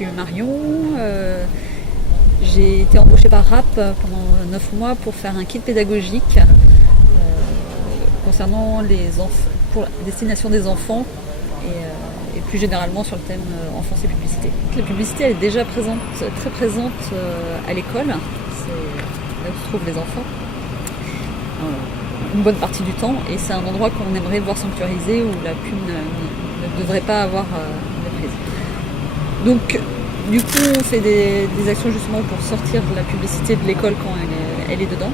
suis Marion. J'ai été embauchée par RAP pendant 9 mois pour faire un kit pédagogique concernant pour la destination des enfants et plus généralement sur le thème enfance et publicité. La publicité elle est déjà très présente à l'école, c'est là où se trouvent les enfants, une bonne partie du temps, et c'est un endroit qu'on aimerait voir sanctuarisé où la pub ne devrait pas avoir de prise. Donc du coup on fait des actions justement pour sortir de la publicité de l'école quand elle est dedans.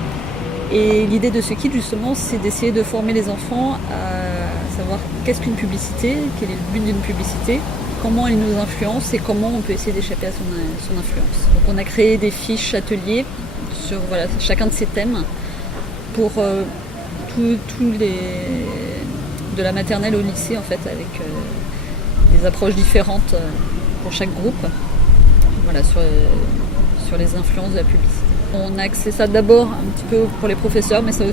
Et l'idée de ce kit justement c'est d'essayer de former les enfants à savoir qu'est-ce qu'une publicité, quel est le but d'une publicité, comment elle nous influence et comment on peut essayer d'échapper à son influence. Donc on a créé des fiches ateliers sur chacun de ces thèmes pour de la maternelle au lycée en fait, avec des approches différentes pour chaque groupe, sur les influences de la publicité. On a axé ça d'abord un petit peu pour les professeurs, mais ça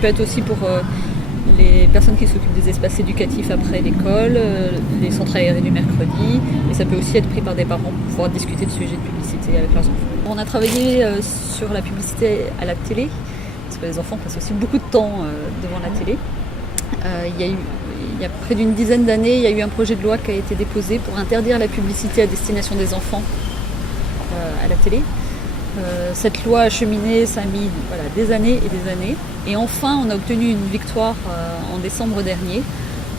peut être aussi pour les personnes qui s'occupent des espaces éducatifs après l'école, les centres aérés du mercredi, et ça peut aussi être pris par des parents pour pouvoir discuter de sujets de publicité avec leurs enfants. On a travaillé sur la publicité à la télé, parce que les enfants passent aussi beaucoup de temps devant la télé. Il y a près d'une dizaine d'années, il y a eu un projet de loi qui a été déposé pour interdire la publicité à destination des enfants à la télé. Cette loi a cheminé, ça a mis des années et des années. Et enfin, on a obtenu une victoire en décembre dernier,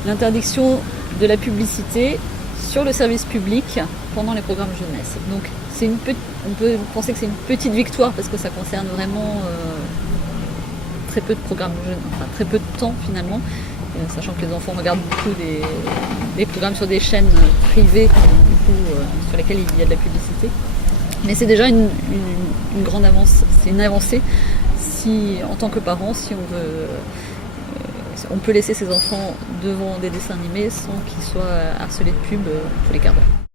l'interdiction de la publicité sur le service public pendant les programmes jeunesse. Donc on peut penser que c'est une petite victoire parce que ça concerne vraiment très peu de programmes jeunes, enfin très peu de temps finalement, sachant que les enfants regardent beaucoup des programmes sur des chaînes privées sur lesquelles il y a de la publicité. Mais c'est déjà une grande avance, c'est une avancée si, en tant que parent, si on peut laisser ses enfants devant des dessins animés sans qu'ils soient harcelés de pub tous les quarts d'heure.